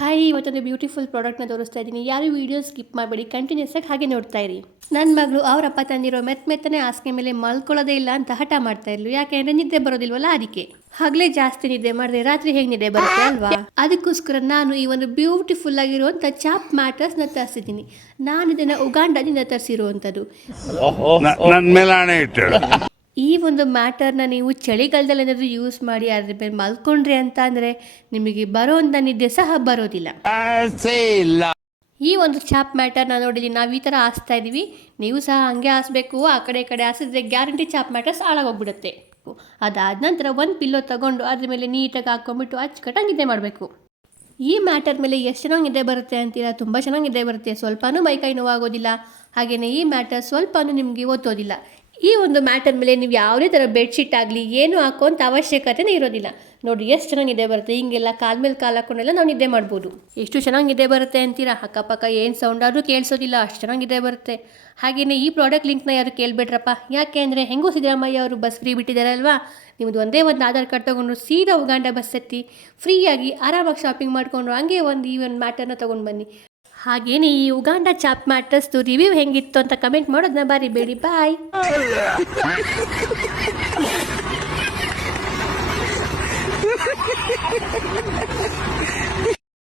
Hi, ಇವತ್ತೊಂದು beautiful ಪ್ರಾಡಕ್ಟ್ನ ತೋರಿಸ್ತಾ ಇದ್ದೀನಿ. ಯಾರು ವೀಡಿಯೋ ಸ್ಕಿಪ್ ಮಾಡಬೇಡಿ, ಕಂಟಿನ್ಯೂಸ್ ಆಗಿ ಹಾಗೆ ನೋಡ್ತಾ ಇರಿ. ನನ್ನ ಮಗಳು ಅವರಪ್ಪ ತಂದಿರೋ ಮೆತ್ತನೆ ಹಾಸಿಗೆ ಮೇಲೆ ಮಲ್ಕೊಳ್ಳೋದೇ ಇಲ್ಲ ಅಂತ ಹಠ ಮಾಡ್ತಾ ಇರ್ಲು. ಯಾಕೆಂದ್ರೆ ನಿದ್ದೆ ಬರೋದಿಲ್ವಲ್ಲ, ಅದಕ್ಕೆ. ಹಗಲೇ ಜಾಸ್ತಿ ನಿದ್ದೆ ಮಾಡಿದ್ರೆ ರಾತ್ರಿ ಹೇಗೆ ನಿದ್ದೆ ಬರುತ್ತೆ ಅಲ್ವಾ? ಅದಕ್ಕೋಸ್ಕರ ನಾನು ಈ ಒಂದು ಬ್ಯೂಟಿಫುಲ್ ಆಗಿರುವಂಥ ಚಾಪ್ ಮ್ಯಾಟ್ರಸ್ನ ತರಿಸಿದ್ದೀನಿ. ನಾನು ಇದನ್ನು ಉಗಾಂಡದಿಂದ ತರಿಸಿರುವಂಥದ್ದು. ಈ ಒಂದು ಮ್ಯಾಟರ್ನ ನೀವು ಚಳಿಗಾಲದಲ್ಲಿ ಏನಾದರೂ ಯೂಸ್ ಮಾಡಿ ಅದ್ರ ಮೇಲೆ ಮಲ್ಕೊಂಡ್ರಿ ಅಂತ ಅಂದರೆ ನಿಮಗೆ ಬರೋಂಥ ನಿದ್ದೆ ಸಹ ಬರೋದಿಲ್ಲ. ಈ ಒಂದು ಚಾಪ್ ಮ್ಯಾಟರ್ನ ನೋಡಿದ್ದೀನಿ, ನಾವು ಈ ಥರ ಹಾಸ್ತಾ ಇದ್ದೀವಿ. ನೀವು ಸಹ ಹಂಗೆ ಹಾಸಬೇಕು. ಆ ಕಡೆ ಈ ಕಡೆ ಹಾಸಿದ್ರೆ ಗ್ಯಾರಂಟಿ ಚಾಪ್ ಮ್ಯಾಟರ್ಸ್ ಹಾಳಾಗೋಗ್ಬಿಡುತ್ತೆ. ಅದಾದ ನಂತರ ಒಂದು ಪಿಲ್ಲೋ ತಗೊಂಡು ಅದ್ರ ಮೇಲೆ ನೀಟಾಗಿ ಹಾಕ್ಕೊಂಬಿಟ್ಟು ಅಚ್ಚುಕಟ್ಟಾಗಿ ನಿದ್ದೆ ಮಾಡಬೇಕು. ಈ ಮ್ಯಾಟರ್ ಮೇಲೆ ಎಷ್ಟು ಚೆನ್ನಾಗಿ ನಿದ್ದೆ ಬರುತ್ತೆ ಅಂತೀರಾ? ತುಂಬ ಚೆನ್ನಾಗಿ ನಿದ್ದೆ ಬರುತ್ತೆ. ಸ್ವಲ್ಪನೂ ಮೈಕೈ ನೋವಾಗೋದಿಲ್ಲ. ಹಾಗೆಯೇ ಈ ಮ್ಯಾಟರ್ ಸ್ವಲ್ಪನೂ ನಿಮಗೆ ಒತ್ತೋದಿಲ್ಲ. ಈ ಒಂದು ಮ್ಯಾಟರ್ ಮೇಲೆ ನೀವು ಯಾವುದೇ ಥರ ಬೆಡ್ಶೀಟ್ ಆಗಲಿ ಏನು ಹಾಕೋಂಥ ಅವಶ್ಯಕತೆನೇ ಇರೋದಿಲ್ಲ. ನೋಡಿ ಎಷ್ಟು ಚೆನ್ನಾಗಿ ನಿದ್ದೆ ಬರುತ್ತೆ. ಹಿಂಗೆಲ್ಲ ಕಾಲ ಮೇಲೆ ಕಾಲು ಹಾಕೊಂಡೆಲ್ಲ ನಾವು ನಿದ್ದೆ ಮಾಡ್ಬೋದು. ಎಷ್ಟು ಚೆನ್ನಾಗಿ ನಿದ್ದೆ ಬರುತ್ತೆ ಅಂತೀರಾ? ಅಕ್ಕಪಕ್ಕ ಏನು ಸೌಂಡ್ ಆದರೂ ಕೇಳಿಸೋದಿಲ್ಲ, ಅಷ್ಟು ಚೆನ್ನಾಗಿ ನಿದ್ದೆ ಬರುತ್ತೆ. ಹಾಗೆಯೇ ಈ ಪ್ರಾಡಕ್ಟ್ ಲಿಂಕ್ನ ಯಾರು ಕೇಳಬೇಡ್ರಪ್ಪ. ಯಾಕೆ ಅಂದರೆ ಹೆಂಗೋ ಸಿದ್ದರಾಮಯ್ಯ ಅವರು ಬಸ್ ಫ್ರೀ ಬಿಟ್ಟಿದ್ದಾರೆ ಅಲ್ವಾ? ನಿಮ್ಮದು ಒಂದೇ ಒಂದು ಆಧಾರ್ ಕಾರ್ಡ್ ತೊಗೊಂಡು ಸೀದಾ ಉಗಾಂಡ ಬಸ್ ಹತ್ತಿ ಫ್ರೀಯಾಗಿ ಆರಾಮಾಗಿ ಶಾಪಿಂಗ್ ಮಾಡಿಕೊಂಡು ಹಂಗೆ ಈ ಒಂದು ಮ್ಯಾಟರ್ನ ತೊಗೊಂಡು ಬನ್ನಿ. ಹಾಗೇನೆ ಈ ಉಗಾಂಡ ಚಾಪ್ ಮ್ಯಾಟ್ರಸ್ದು ರಿವ್ಯೂ ಹೆಂಗಿತ್ತು ಅಂತ ಕಮೆಂಟ್ ಮಾಡೋದನ್ನ ಮರಿಬೇಡಿ. ಬಾಯ್.